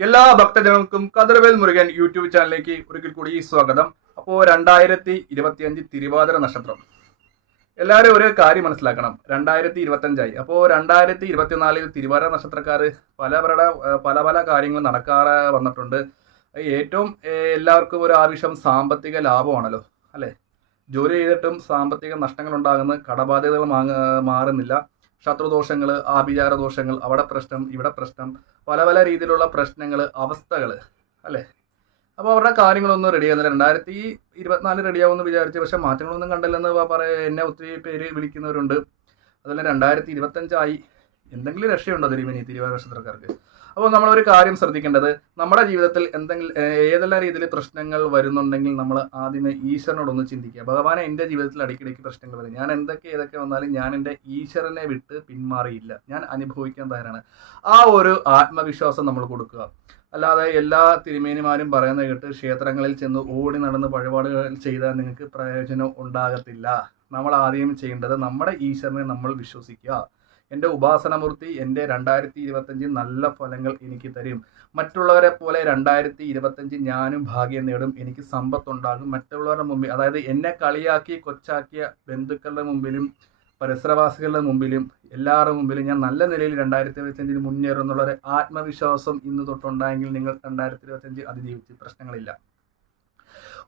എല്ലാ ഭക്തജനങ്ങൾക്കും കതിർവേൽ മുരുകൻ യൂട്യൂബ് ചാനലിലേക്ക് ഒരിക്കൽ കൂടി സ്വാഗതം. അപ്പോൾ രണ്ടായിരത്തി ഇരുപത്തിയഞ്ച് തിരുവാതിര നക്ഷത്രം. എല്ലാവരും ഒരു കാര്യം മനസ്സിലാക്കണം. രണ്ടായിരത്തി ഇരുപത്തഞ്ചായി അപ്പോൾ രണ്ടായിരത്തി ഇരുപത്തിനാലിൽ തിരുവാതിര നക്ഷത്രക്കാർ പലവരുടെ പല പല കാര്യങ്ങൾ നടക്കാറ് വന്നിട്ടുണ്ട്. ഏറ്റവും എല്ലാവർക്കും ഒരു ആവശ്യം സാമ്പത്തിക ലാഭമാണല്ലോ അല്ലേ? ജോലി ചെയ്തിട്ടും സാമ്പത്തിക നഷ്ടങ്ങൾ ഉണ്ടാകുന്ന കടബാധ്യതകൾ മാറുന്നില്ല. ശത്രുദോഷങ്ങൾ ആഭിചാര ദോഷങ്ങൾ അവിടെ പ്രശ്നം ഇവിടെ പ്രശ്നം പല പല രീതിയിലുള്ള പ്രശ്നങ്ങൾ അവസ്ഥകൾ അല്ലേ? അപ്പോൾ അവരുടെ കാര്യങ്ങളൊന്നും റെഡി ആകുന്നില്ല രണ്ടായിരത്തി ഇരുപത്തിനാല് റെഡിയാവുമെന്ന് വിചാരിച്ചു. പക്ഷേ മാറ്റങ്ങളൊന്നും കണ്ടില്ലെന്ന് പറയുക പറയ എന്നെ ഒത്തിരി പേര് വിളിക്കുന്നവരുണ്ട്. അതുപോലെ രണ്ടായിരത്തി ഇരുപത്തഞ്ചായി എന്തെങ്കിലും രക്ഷയുണ്ടോ തിരുമേനി തിരുവാതിര നക്ഷത്രക്കാർക്ക്? അപ്പോൾ നമ്മളൊരു കാര്യം ശ്രദ്ധിക്കേണ്ടത് നമ്മുടെ ജീവിതത്തിൽ എന്തെങ്കിലും ഏതെല്ലാം രീതിയിൽ പ്രശ്നങ്ങൾ വരുന്നുണ്ടെങ്കിൽ നമ്മൾ ആദ്യമേ ഈശ്വരനോടൊന്ന് ചിന്തിക്കുക. ഭഗവാനെ എന്റെ ജീവിതത്തിൽ അടിക്കടിക്ക് പ്രശ്നങ്ങൾ വരും. ഞാൻ എന്തൊക്കെ ഏതൊക്കെ വന്നാലും ഞാൻ എന്റെ ഈശ്വരനെ വിട്ട് പിന്മാറിയില്ല. ഞാൻ അനുഭവിക്കാൻ തയ്യാറാണ്. ആ ഒരു ആത്മവിശ്വാസം നമ്മൾ കൊടുക്കുക. അല്ലാതെ എല്ലാ തിരുമേനിമാരും പറയുന്ന കേട്ട് ക്ഷേത്രങ്ങളിൽ ചെന്ന് ഓടി നടന്ന് വഴിപാടുകൾ ചെയ്താൽ നിങ്ങൾക്ക് പ്രയോജനം ഉണ്ടാകത്തില്ല. നമ്മൾ ആദ്യം ചെയ്യേണ്ടത് നമ്മുടെ ഈശ്വരനെ നമ്മൾ വിശ്വസിക്കുക. എന്റെ ഉപാസനമൂർത്തി എന്റെ രണ്ടായിരത്തി ഇരുപത്തഞ്ച് നല്ല ഫലങ്ങൾ എനിക്ക് തരും. മറ്റുള്ളവരെ പോലെ രണ്ടായിരത്തി ഇരുപത്തഞ്ച് ഞാനും ഭാഗ്യം നേടും. എനിക്ക് സമ്പത്തുണ്ടാകും. മറ്റുള്ളവരുടെ മുമ്പിൽ അതായത് എന്നെ കളിയാക്കി കൊച്ചാക്കിയ ബന്ധുക്കളുടെ മുമ്പിലും പരിസരവാസികളുടെ മുമ്പിലും എല്ലാവരുടെ മുമ്പിലും ഞാൻ നല്ല നിലയിൽ രണ്ടായിരത്തി ഇരുപത്തഞ്ചിന് മുന്നേറും എന്നുള്ളൊരു ആത്മവിശ്വാസം ഇന്ന് തൊട്ടുണ്ടായെങ്കിൽ നിങ്ങൾ രണ്ടായിരത്തി ഇരുപത്തഞ്ച് അതിജീവിച്ച് പ്രശ്നങ്ങളില്ല.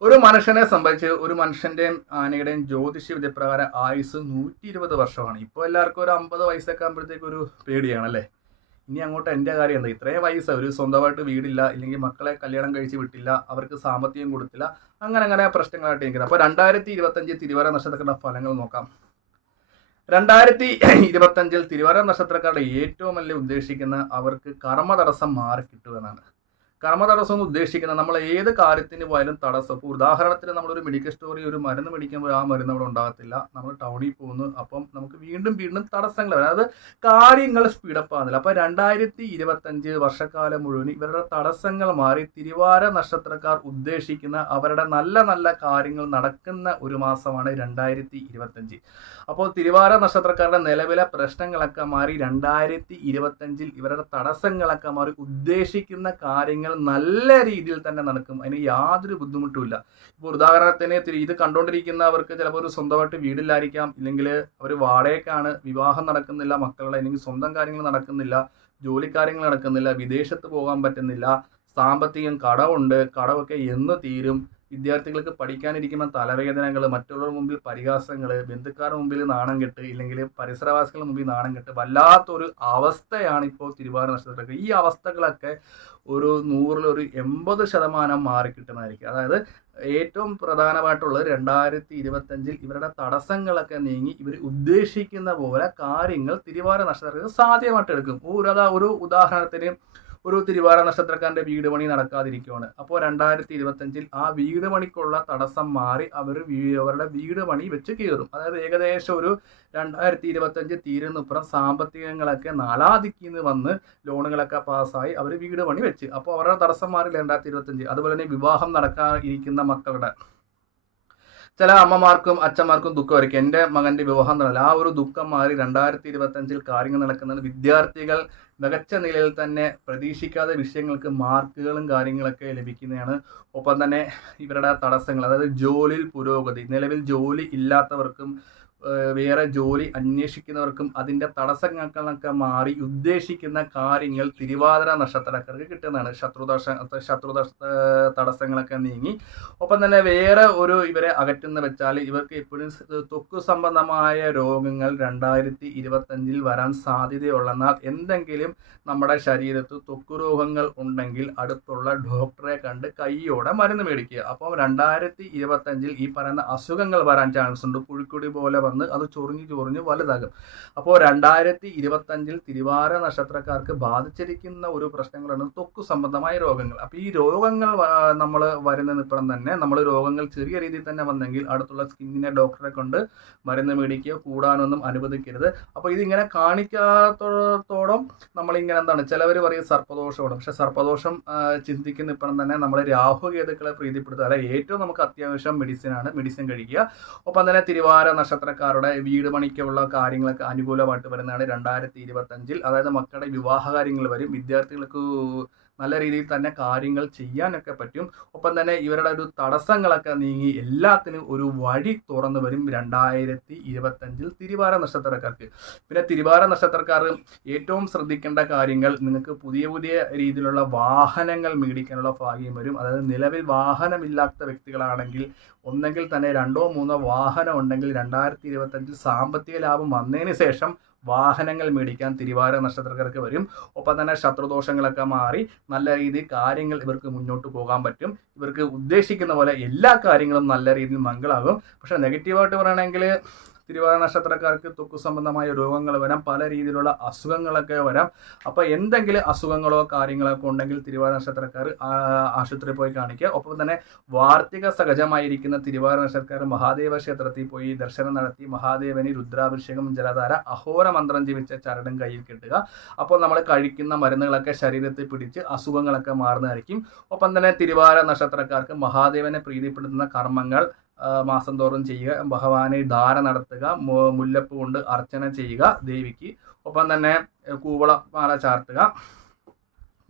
ഒരു മനുഷ്യനെ സംബന്ധിച്ച് ഒരു മനുഷ്യന്റെയും ആനയുടെയും ജ്യോതിഷ വിദ്യപ്രകാരം ആയുസ് നൂറ്റി ഇരുപത് വർഷമാണ്. ഇപ്പോൾ എല്ലാവർക്കും ഒരു അമ്പത് വയസ്സൊക്കെ ആകുമ്പോഴത്തേക്ക് ഒരു പേടിയാണ് അല്ലേ ഇനി അങ്ങോട്ട് എന്റെ കാര്യം എന്താ ഇത്രയും വയസ്സ് ഒരു സ്വന്തമായിട്ട് വീടില്ല ഇല്ലെങ്കിൽ മക്കളെ കല്യാണം കഴിച്ച് വിട്ടില്ല അവർക്ക് സാമ്പത്തികം കൊടുത്തില്ല അങ്ങനെ അങ്ങനെ പ്രശ്നങ്ങളായിട്ട് നിൽക്കുന്നത് അപ്പോൾ രണ്ടായിരത്തി ഇരുപത്തഞ്ച് തിരുവാര നക്ഷത്രക്കാരുടെ ഫലങ്ങൾ നോക്കാം. രണ്ടായിരത്തി ഇരുപത്തഞ്ചിൽ തിരുവാര നക്ഷത്രക്കാരുടെ ഏറ്റവും വലിയ ഉദ്ദേശിക്കുന്ന അവർക്ക് കർമ്മ തടസ്സം മാറി കിട്ടുമെന്നാണ് കർമ്മ തടസ്സം എന്ന് ഉദ്ദേശിക്കുന്നത് നമ്മൾ ഏത് കാര്യത്തിന് പോയാലും തടസ്സം. ഇപ്പോൾ ഉദാഹരണത്തിന് നമ്മളൊരു മെഡിക്കൽ സ്റ്റോറിൽ ഒരു മരുന്ന് മേടിക്കുമ്പോൾ ആ മരുന്ന് അവിടെ ഉണ്ടാകത്തില്ല. നമ്മൾ ടൗണിൽ പോകുന്നു. അപ്പം നമുക്ക് വീണ്ടും വീണ്ടും തടസ്സങ്ങൾ അതായത് കാര്യങ്ങൾ സ്പീഡപ്പ് ആകുന്നില്ല അപ്പോൾ രണ്ടായിരത്തി ഇരുപത്തഞ്ച് വർഷക്കാലം മുഴുവൻ ഇവരുടെ തടസ്സങ്ങൾ മാറി തിരുവാര നക്ഷത്രക്കാർ ഉദ്ദേശിക്കുന്ന അവരുടെ നല്ല നല്ല കാര്യങ്ങൾ നടക്കുന്ന ഒരു മാസമാണ് രണ്ടായിരത്തി ഇരുപത്തഞ്ച് അപ്പോൾ തിരുവാര നക്ഷത്രക്കാരുടെ നിലവിലെ പ്രശ്നങ്ങളൊക്കെ മാറി രണ്ടായിരത്തി ഇരുപത്തഞ്ചിൽ ഇവരുടെ തടസ്സങ്ങളൊക്കെ മാറി ഉദ്ദേശിക്കുന്ന കാര്യങ്ങൾ നല്ല രീതിയിൽ തന്നെ നടക്കും. അതിന് യാതൊരു ബുദ്ധിമുട്ടുമില്ല. ഇപ്പോൾ ഉദാഹരണത്തിന് ഇത് കണ്ടുകൊണ്ടിരിക്കുന്നവർക്ക് ചിലപ്പോൾ ഒരു സ്വന്തമായിട്ട് വീടില്ലായിരിക്കാം. ഇല്ലെങ്കിൽ അവർ വാടകയ്ക്കാണ് വിവാഹം നടക്കുന്നില്ല മക്കളുടെ അല്ലെങ്കിൽ സ്വന്തം കാര്യങ്ങൾ നടക്കുന്നില്ല ജോലിക്കാര്യങ്ങൾ നടക്കുന്നില്ല വിദേശത്ത് പോകാൻ പറ്റുന്നില്ല സാമ്പത്തികം കടമുണ്ട് കടമൊക്കെ എന്ന് തീരും. വിദ്യാർത്ഥികൾക്ക് പഠിക്കാനിരിക്കുന്ന തലവേദനകൾ മറ്റുള്ളവരുടെ മുമ്പിൽ പരിഹാസങ്ങൾ ബന്ധുക്കാരുടെ മുമ്പിൽ നാണം കെട്ട് ഇല്ലെങ്കിൽ പരിസരവാസികളുടെ മുമ്പിൽ നാണം കെട്ട് വല്ലാത്തൊരു അവസ്ഥയാണ് ഇപ്പോൾ തിരുവാതിര നക്ഷത്രത്തിലൊക്കെ. ഈ അവസ്ഥകളൊക്കെ ഒരു നൂറിൽ ഒരു എൺപത് ശതമാനം മാറിക്കിട്ടുന്നതായിരിക്കും അതായത് ഏറ്റവും പ്രധാനമായിട്ടുള്ളത് രണ്ടായിരത്തി ഇരുപത്തഞ്ചിൽ ഇവരുടെ തടസ്സങ്ങളൊക്കെ നീങ്ങി ഇവർ ഉദ്ദേശിക്കുന്ന പോലെ കാര്യങ്ങൾ തിരുവാതിര നക്ഷത്രത്തിൽ സാധ്യമായിട്ട് എടുക്കും. ഒരു ഒരു ഉദാഹരണത്തിന് ഒരു തിരുവാറ നക്ഷത്രക്കാരന്റെ വീട് പണി നടക്കാതിരിക്കുകയാണ് അപ്പോൾ രണ്ടായിരത്തി ഇരുപത്തഞ്ചിൽ ആ വീട് പണിക്കുള്ള തടസ്സം മാറി അവർ അവരുടെ വീട് പണി വെച്ച് കയറും അതായത് ഏകദേശം ഒരു രണ്ടായിരത്തി ഇരുപത്തഞ്ച് തീരുന്നപ്പുറം സാമ്പത്തികങ്ങളൊക്കെ നാലാദിക്കിന്ന് വന്ന് ലോണുകളൊക്കെ പാസ്സായി അവർ വീട് പണി വെച്ച്. അപ്പോൾ അവരുടെ തടസ്സം മാറി രണ്ടായിരത്തി ഇരുപത്തഞ്ച് അതുപോലെ തന്നെ വിവാഹം നടക്കാൻ ഇരിക്കുന്ന മക്കളുടെ ചില അമ്മമാർക്കും അച്ഛന്മാർക്കും ദുഃഖമായിരിക്കും എന്റെ മകന്റെ വിവാഹം നടന്നില്ല ആ ഒരു ദുഃഖം മാറി രണ്ടായിരത്തി ഇരുപത്തഞ്ചിൽ കാര്യങ്ങൾ നടക്കുന്നത് വിദ്യാർത്ഥികൾ മികച്ച നിലയിൽ തന്നെ പ്രതീക്ഷിക്കാത്ത വിഷയങ്ങൾക്ക് മാർക്കുകളും കാര്യങ്ങളൊക്കെ ലഭിക്കുന്നതാണ്. ഒപ്പം തന്നെ ഇവരുടെ തടസ്സങ്ങൾ അതായത് ജോലിയിൽ പുരോഗതി നിലവിൽ ജോലി ഇല്ലാത്തവർക്കും വേറെ ജോലി അന്വേഷിക്കുന്നവർക്കും അതിന്റെ തടസ്സങ്ങൾക്കൊക്കെ മാറി ഉദ്ദേശിക്കുന്ന കാര്യങ്ങൾ തിരുവാതിര നക്ഷത്രക്കാർക്ക് കിട്ടുന്നതാണ്. ശത്രുദോഷ ശത്രുദോഷ തടസ്സങ്ങളൊക്കെ നീങ്ങി. ഒപ്പം തന്നെ വേറെ ഒരു ഇവരെ അകറ്റുന്ന വെച്ചാൽ ഇവർക്ക് എപ്പോഴും തൊക്ക് സംബന്ധമായ രോഗങ്ങൾ രണ്ടായിരത്തി ഇരുപത്തഞ്ചിൽ വരാൻ സാധ്യതയുള്ളെന്നാൽ എന്തെങ്കിലും നമ്മുടെ ശരീരത്ത് ത്വക്ക് രോഗങ്ങൾ ഉണ്ടെങ്കിൽ അടുത്തുള്ള ഡോക്ടറെ കണ്ട് കൈയോടെ മരുന്ന് മേടിക്കുക. അപ്പം രണ്ടായിരത്തി ഇരുപത്തഞ്ചിൽ ഈ പറയുന്ന അസുഖങ്ങൾ വരാൻ ചാൻസ് ഉണ്ട്. പുഴുക്കുടി പോലെ വന്ന് അത് ചൊറിഞ്ഞ് ചൊറിഞ്ഞ് വലുതാകും. അപ്പോൾ രണ്ടായിരത്തി ഇരുപത്തഞ്ചിൽ തിരുവാര നക്ഷത്രക്കാർക്ക് ബാധിച്ചിരിക്കുന്ന ഒരു പ്രശ്നങ്ങളാണ് തൊക്കു സംബന്ധമായ രോഗങ്ങൾ. അപ്പോൾ ഈ രോഗങ്ങൾ നമ്മൾ വരുന്ന നിപ്പുറം തന്നെ നമ്മൾ രോഗങ്ങൾ ചെറിയ രീതിയിൽ തന്നെ വന്നെങ്കിൽ അടുത്തുള്ള സ്കിന്നിനെ ഡോക്ടറെ കൊണ്ട് മരുന്ന് മേടിക്കുക കൂടാനൊന്നും അനുവദിക്കരുത്. അപ്പോൾ ഇതിങ്ങനെ കാണിക്കാത്തോടത്തോളം നമ്മളിങ്ങനെ എന്താണ് ചിലവർ പറയും സർപ്പദോഷമാണ്. പക്ഷേ സർപ്പദോഷം ചിന്തിക്കുന്ന ഇപ്പം തന്നെ നമ്മൾ രാഹുകേതുക്കളെ പ്രീതിപ്പെടുത്തുക. അല്ല ഏറ്റവും നമുക്ക് അത്യാവശ്യം മെഡിസിനാണ് മെഡിസിൻ കഴിക്കുക. ഒപ്പം തന്നെ തിരുവാര നക്ഷത്രക്കാരുടെ വീട് പണിക്കുള്ള കാര്യങ്ങളൊക്കെ അനുകൂലമായിട്ട് വരുന്നതാണ് രണ്ടായിരത്തി ഇരുപത്തഞ്ചിൽ. അതായത് മക്കളുടെ വിവാഹ കാര്യങ്ങൾ വരും. വിദ്യാർത്ഥികൾക്ക് നല്ല രീതിയിൽ തന്നെ കാര്യങ്ങൾ ചെയ്യാനൊക്കെ പറ്റും. ഒപ്പം തന്നെ ഇവരുടെ ഒരു തടസ്സങ്ങളൊക്കെ നീങ്ങി എല്ലാത്തിനും ഒരു വഴി തുറന്നു വരും രണ്ടായിരത്തി ഇരുപത്തഞ്ചിൽ തിരുവാര നക്ഷത്രക്കാർക്ക്. പിന്നെ തിരുവാര നക്ഷത്രക്കാർ ഏറ്റവും ശ്രദ്ധിക്കേണ്ട കാര്യങ്ങൾ നിങ്ങൾക്ക് പുതിയ പുതിയ രീതിയിലുള്ള വാഹനങ്ങൾ മേടിക്കാനുള്ള ഭാഗ്യം വരും. അതായത് നിലവിൽ വാഹനമില്ലാത്ത വ്യക്തികളാണെങ്കിൽ ഒന്നെങ്കിൽ തന്നെ രണ്ടോ മൂന്നോ വാഹനം ഉണ്ടെങ്കിൽ രണ്ടായിരത്തി ഇരുപത്തഞ്ചിൽ സാമ്പത്തിക ലാഭം വന്നതിന് ശേഷം വാഹനങ്ങൾ മേടിക്കാൻ തിരുവാര നക്ഷത്രക്കാർക്ക് വരും. ഒപ്പം തന്നെ ശത്രുദോഷങ്ങളൊക്കെ മാറി നല്ല രീതിയിൽ കാര്യങ്ങൾ ഇവർക്ക് മുന്നോട്ട് പോകാൻ പറ്റും. ഇവർക്ക് ഉദ്ദേശിക്കുന്ന പോലെ എല്ലാ കാര്യങ്ങളും നല്ല രീതിയിൽ മംഗളാകും. പക്ഷെ നെഗറ്റീവായിട്ട് പറയുകയാണെങ്കിൽ തിരുവാതിര നക്ഷത്രക്കാർക്ക് ത്വക്ക് സംബന്ധമായ രോഗങ്ങൾ വരാം പല രീതിയിലുള്ള അസുഖങ്ങളൊക്കെ വരാം. അപ്പോൾ എന്തെങ്കിലും അസുഖങ്ങളോ കാര്യങ്ങളൊക്കെ ഉണ്ടെങ്കിൽ തിരുവാതിര നക്ഷത്രക്കാർ ആശുപത്രിയിൽ പോയി കാണിക്കുക. ഒപ്പം തന്നെ വാർത്തിക സഹജമായിരിക്കുന്ന തിരുവാതിര നക്ഷത്രക്കാർ മഹാദേവ ക്ഷേത്രത്തിൽ പോയി ദർശനം നടത്തി മഹാദേവന് രുദ്രാഭിഷേകം ജലധാര അഹോര മന്ത്രം ജീവിച്ച ചരടും കയ്യിൽ കിട്ടുക. അപ്പോൾ നമ്മൾ കഴിക്കുന്ന മരുന്നുകളൊക്കെ ശരീരത്തിൽ പിടിച്ച് അസുഖങ്ങളൊക്കെ മാറുന്നതായിരിക്കും. ഒപ്പം തന്നെ തിരുവാതിര നക്ഷത്രക്കാർക്ക് മഹാദേവനെ പ്രീതിപ്പെടുത്തുന്ന കർമ്മങ്ങൾ മാസം തോറും ചെയ്യുക. ഭഗവാനെ ധാര നടത്തുക മുല്ലപ്പ് കൊണ്ട് അർച്ചന ചെയ്യുക ദേവിക്ക്. ഒപ്പം തന്നെ കൂവള മാല ചാർത്തുക.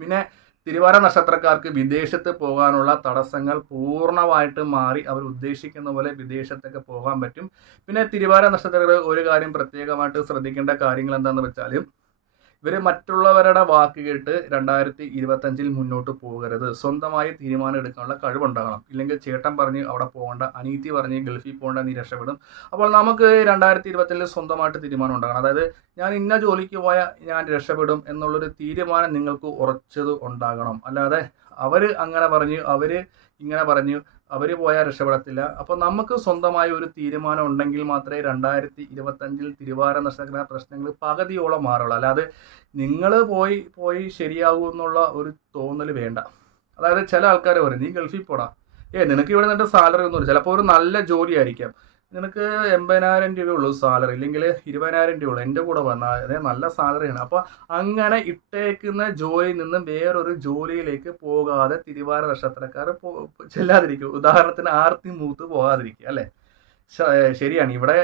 പിന്നെ തിരുവാര നക്ഷത്രക്കാർക്ക് വിദേശത്ത് പോകാനുള്ള തടസ്സങ്ങൾ പൂർണമായിട്ട് മാറി അവർ ഉദ്ദേശിക്കുന്ന പോലെ വിദേശത്തൊക്കെ പോകാൻ പറ്റും. പിന്നെ തിരുവാര നക്ഷത്രക്കാർ ഒരു കാര്യം പ്രത്യേകമായിട്ട് ശ്രദ്ധിക്കേണ്ട കാര്യങ്ങൾ എന്താണെന്ന് വെച്ചാൽ ഇവർ മറ്റുള്ളവരുടെ വാക്ക് കേട്ട് രണ്ടായിരത്തി ഇരുപത്തഞ്ചിൽ മുന്നോട്ട് പോകരുത്. സ്വന്തമായി തീരുമാനം എടുക്കാനുള്ള കഴിവുണ്ടാകണം. ഇല്ലെങ്കിൽ ചേട്ടൻ പറഞ്ഞ് അവിടെ പോകണ്ട അനീതി പറഞ്ഞ് ഗൾഫിൽ പോകേണ്ട നീ രക്ഷപ്പെടും. അപ്പോൾ നമുക്ക് രണ്ടായിരത്തി ഇരുപത്തിൽ സ്വന്തമായിട്ട് തീരുമാനം ഉണ്ടാകണം. അതായത് ഞാൻ ഇന്ന ജോലിക്ക് പോയാൽ ഞാൻ രക്ഷപ്പെടും എന്നുള്ളൊരു തീരുമാനം നിങ്ങൾക്ക് ഉറച്ചത് ഉണ്ടാകണം. അല്ലാതെ അവർ അങ്ങനെ പറഞ്ഞു അവർ ഇങ്ങനെ പറഞ്ഞു അവർ പോയാൽ രക്ഷപ്പെടത്തില്ല. അപ്പോൾ നമുക്ക് സ്വന്തമായ ഒരു തീരുമാനം ഉണ്ടെങ്കിൽ മാത്രമേ രണ്ടായിരത്തി ഇരുപത്തഞ്ചിൽ തിരുവാര നക്ഷത്ര പ്രശ്നങ്ങൾ പകുതിയോളം മാറുള്ളൂ. അല്ലാതെ നിങ്ങൾ പോയി പോയി ശരിയാകൂ എന്നുള്ള ഒരു തോന്നൽ വേണ്ട. അതായത് ചില ആൾക്കാർ പറയും നീ ഗൾഫിൽ പോടാ. ഏ നിനക്ക് ഇവിടെ നിന്നിട്ട് സാലറി ഒന്നുമില്ല. ചിലപ്പോൾ ഒരു നല്ല ജോലി ആയിരിക്കാം നിനക്ക് എൺപതിനായിരം രൂപയുള്ളൂ സാലറി ഇല്ലെങ്കിൽ ഇരുപതിനായിരം രൂപയുള്ളൂ. എന്റെ കൂടെ വന്നാൽ അതേ നല്ല സാലറിയാണ് അപ്പോൾ അങ്ങനെ ഇട്ടേക്കുന്ന ജോലിയിൽ നിന്നും വേറൊരു ജോലിയിലേക്ക് പോകാതെ തിരുവാര നക്ഷത്രക്കാർ ചെല്ലാതിരിക്കും. ഉദാഹരണത്തിന് ആർത്തി മൂത്ത് പോകാതിരിക്കുക അല്ലേ? ശരിയാണ്. ഇവിടെ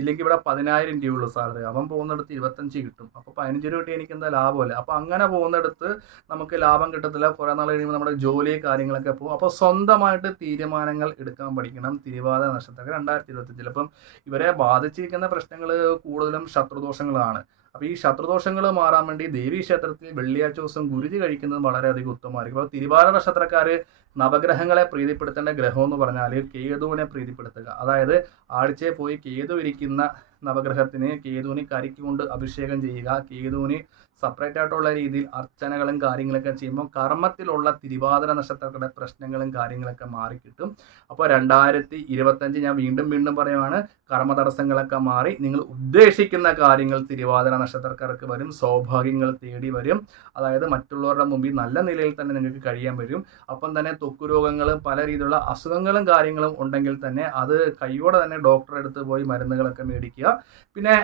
ഇല്ലെങ്കിൽ ഇവിടെ പതിനായിരം രൂപയുള്ള സാലറി. അവൻ പോകുന്നിടത്ത് ഇരുപത്തഞ്ച് കിട്ടും. അപ്പോൾ പതിനഞ്ച് രൂപ കിട്ടി എനിക്ക് എന്താ ലാഭമല്ലേ? അപ്പോൾ അങ്ങനെ പോകുന്നിടത്ത് നമുക്ക് ലാഭം കിട്ടത്തില്ല. കുറേ നാൾ കഴിയുമ്പോൾ നമ്മുടെ ജോലി കാര്യങ്ങളൊക്കെ പോകും. അപ്പോൾ സ്വന്തമായിട്ട് തീരുമാനങ്ങൾ എടുക്കാൻ പഠിക്കണം. തിരുവാതിര നക്ഷത്രക്കാർ രണ്ടായിരത്തി ഇരുപത്തഞ്ചിൽ അപ്പം ഇവരെ ബാധിച്ചിരിക്കുന്ന പ്രശ്നങ്ങൾ കൂടുതലും ശത്രുദോഷങ്ങളാണ്. അപ്പോൾ ഈ ശത്രുദോഷങ്ങൾ മാറാൻ വേണ്ടി ദേവീ ക്ഷേത്രത്തിൽ വെള്ളിയാഴ്ച ദിവസം ഗുരുതി കഴിക്കുന്നത് വളരെയധികം ഉത്തമമായിരിക്കും. അപ്പോൾ തിരുവാതിര നക്ഷത്രക്കാർ നവഗ്രഹങ്ങളെ പ്രീതിപ്പെടുത്തേണ്ട ഗ്രഹം എന്ന് പറഞ്ഞാൽ കേതുവിനെ പ്രീതിപ്പെടുത്തുക. അതായത് ആഴ്ചയിൽ പോയി കേതു ഇരിക്കുന്ന നവഗ്രഹത്തിന് കേതുവിന് കരിക്ക് കൊണ്ട് അഭിഷേകം ചെയ്യുക. കേതുവിന് സെപ്പറേറ്റ് ആയിട്ടുള്ള രീതിയിൽ അർച്ചനകളും കാര്യങ്ങളൊക്കെ ചെയ്യുമ്പോൾ കർമ്മത്തിലുള്ള തിരുവാതിര നക്ഷത്രങ്ങളുടെ പ്രശ്നങ്ങളും കാര്യങ്ങളൊക്കെ മാറിക്കിട്ടും. അപ്പോൾ രണ്ടായിരത്തി ഇരുപത്തഞ്ച് ഞാൻ വീണ്ടും വീണ്ടും പറയുവാണ് കർമ്മ തടസ്സങ്ങളൊക്കെ മാറി നിങ്ങൾ ഉദ്ദേശിക്കുന്ന കാര്യങ്ങൾ തിരുവാതിര നക്ഷത്രക്കാർക്ക് വരും സൗഭാഗ്യങ്ങൾ തേടി വരും. അതായത് മറ്റുള്ളവരുടെ മുമ്പിൽ നല്ല നിലയിൽ തന്നെ നിങ്ങൾക്ക് കഴിയാൻ വരും. അപ്പം തന്നെ തൊക്കു രോഗങ്ങളും പല രീതിയിലുള്ള അസുഖങ്ങളും കാര്യങ്ങളും ഉണ്ടെങ്കിൽ തന്നെ അത് കൈയോടെ തന്നെ ഡോക്ടറെ അടുത്ത് പോയി മരുന്നുകളൊക്കെ മേടിക്കുക. പിന്നെ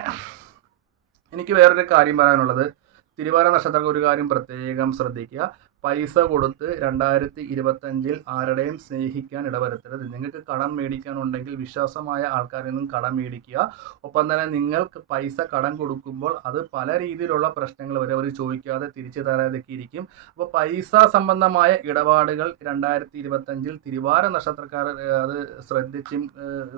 എനിക്ക് വേറൊരു കാര്യം പറയാനുള്ളത്. തിരുവാര നക്ഷത്രക്കാർ ഒരു കാര്യം പ്രത്യേകം ശ്രദ്ധിക്കുക. പൈസ കൊടുത്ത് രണ്ടായിരത്തി ഇരുപത്തഞ്ചിൽ ആരുടെയും സ്നേഹിക്കാൻ ഇടവരുത്തരുത്. നിങ്ങൾക്ക് കടം മേടിക്കാനുണ്ടെങ്കിൽ വിശ്വാസമായ ആൾക്കാരിൽ നിന്നും കടം മേടിക്കുക. ഒപ്പം തന്നെ നിങ്ങൾക്ക് പൈസ കടം കൊടുക്കുമ്പോൾ അത് പല രീതിയിലുള്ള പ്രശ്നങ്ങൾ വരെ. അവർ ചോദിക്കാതെ തിരിച്ചു തരാതൊക്കെ ഇരിക്കും. അപ്പോൾ പൈസ സംബന്ധമായ ഇടപാടുകൾ രണ്ടായിരത്തി ഇരുപത്തഞ്ചിൽ തിരുവാര നക്ഷത്രക്കാർ അത് ശ്രദ്ധിച്ചും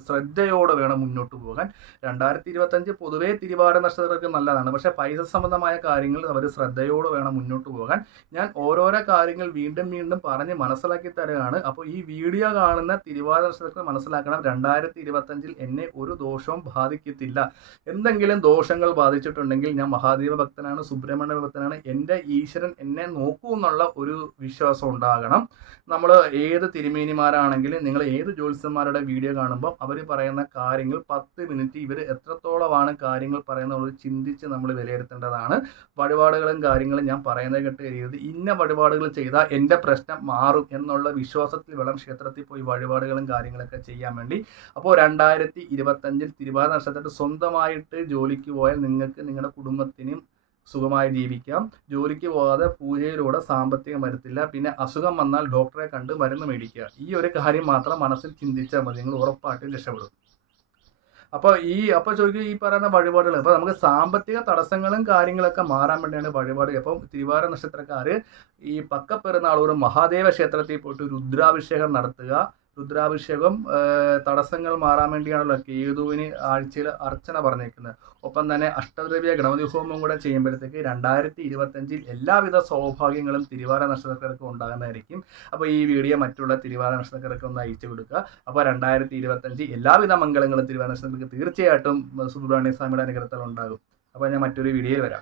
ശ്രദ്ധയോടെ വേണം മുന്നോട്ട് പോകാൻ. രണ്ടായിരത്തി ഇരുപത്തഞ്ച് പൊതുവേ തിരുവാര നക്ഷത്രക്കാർക്ക് നല്ലതാണ്. പക്ഷേ പൈസ സംബന്ധമായ കാര്യങ്ങൾ അവർ ശ്രദ്ധയോടെ വേണം മുന്നോട്ട് പോകാൻ. ഞാൻ ഓരോരോ കാര്യങ്ങൾ വീണ്ടും വീണ്ടും പറഞ്ഞ് മനസ്സിലാക്കി തരുകയാണ് അപ്പോൾ ഈ വീഡിയോ കാണുന്ന തിരുവാതിര ശ്രദ്ധ മനസ്സിലാക്കണം. രണ്ടായിരത്തി ഇരുപത്തഞ്ചിൽ എന്നെ ഒരു ദോഷവും ബാധിക്കത്തില്ല. എന്തെങ്കിലും ദോഷങ്ങൾ ബാധിച്ചിട്ടുണ്ടെങ്കിൽ ഞാൻ മഹാദേവ ഭക്തനാണ് സുബ്രഹ്മണ്യ ഭക്തനാണ് എന്റെ ഈശ്വരൻ എന്നെ നോക്കൂ എന്നുള്ള ഒരു വിശ്വാസം ഉണ്ടാകണം. നമ്മൾ ഏത് തിരുമേനിമാരാണെങ്കിലും നിങ്ങൾ ഏത് ജ്യോത്സ്യന്മാരുടെ വീഡിയോ കാണുമ്പോൾ അവർ പറയുന്ന കാര്യങ്ങൾ പത്ത് മിനിറ്റ് ഇവർ എത്രത്തോളമാണ് കാര്യങ്ങൾ പറയുന്നത് ചിന്തിച്ച് നമ്മൾ വിലയിരുത്തേണ്ടതാണ്. വഴിപാടുകളും കാര്യങ്ങളും ഞാൻ പറയുന്നത് കേട്ട് കരുതരുത് ഇന്ന വഴിപാടുകൾ ചെയ്താൽ എന്റെ പ്രശ്നം മാറും എന്നുള്ള വിശ്വാസത്തിൽ വേണം ക്ഷേത്രത്തിൽ പോയി വഴിപാടുകളും കാര്യങ്ങളൊക്കെ ചെയ്യാൻ വേണ്ടി. അപ്പോൾ രണ്ടായിരത്തി ഇരുപത്തഞ്ചിൽ തിരുവാതിര നക്ഷത്രത്തിൽ സ്വന്തമായിട്ട് ജോലിക്ക് പോയാൽ നിങ്ങൾക്ക് നിങ്ങളുടെ കുടുംബത്തിനും സുഖമായി ജീവിക്കാം. ജോലിക്ക് പോകാതെ പൂജയിലൂടെ സാമ്പത്തികം വരത്തില്ല. പിന്നെ അസുഖം വന്നാൽ ഡോക്ടറെ കണ്ട് മരുന്ന് മേടിക്കുക. ഈ ഒരു കാര്യം മാത്രം മനസ്സിൽ ചിന്തിച്ചാൽ മതി. നിങ്ങൾ ഉറപ്പായിട്ടും രക്ഷപ്പെടും. അപ്പോൾ ഈ അപ്പോൾ ചോദിക്കും ഈ പറയുന്ന വഴിപാടുകൾ. അപ്പോൾ നമുക്ക് സാമ്പത്തിക തടസ്സങ്ങളും കാര്യങ്ങളൊക്കെ മാറാൻ വേണ്ടിയാണ് വഴിപാട്. അപ്പം തിരുവാര നക്ഷത്രക്കാർ ഈ പക്കപ്പെരുന്നാളൂർ മഹാദേവ ക്ഷേത്രത്തിൽ പോയിട്ട് രുദ്രാഭിഷേകം നടത്തുക. രുദ്രാഭിഷേകം തടസ്സങ്ങൾ മാറാൻ വേണ്ടിയാണല്ലോ കേതുവിന് ആഴ്ചയിൽ അർച്ചന പറഞ്ഞേക്കുന്നത്. ഒപ്പം തന്നെ അഷ്ടദ്രവ്യ ഗണപതി ഹോമം കൂടെ ചെയ്യുമ്പോഴത്തേക്ക് രണ്ടായിരത്തി ഇരുപത്തഞ്ചിൽ എല്ലാവിധ സൗഭാഗ്യങ്ങളും തിരുവാര നക്ഷത്രക്കാർക്ക് ഉണ്ടാകുന്നതായിരിക്കും. അപ്പോൾ ഈ വീഡിയോ മറ്റുള്ള തിരുവാര നക്ഷത്രക്കാർക്ക് ഒന്ന് അയച്ചു കൊടുക്കുക. അപ്പോൾ രണ്ടായിരത്തി ഇരുപത്തഞ്ച് എല്ലാവിധ മംഗളങ്ങളും തിരുവാര നക്ഷത്രക്കാർക്ക് തീർച്ചയായിട്ടും സുബ്രഹ്മണ്യ സ്വാമിയുടെ അനുഗ്രഹത്തിൽ ഉണ്ടാകും. അപ്പോൾ ഞാൻ മറ്റൊരു വീഡിയോയിൽ വരാം.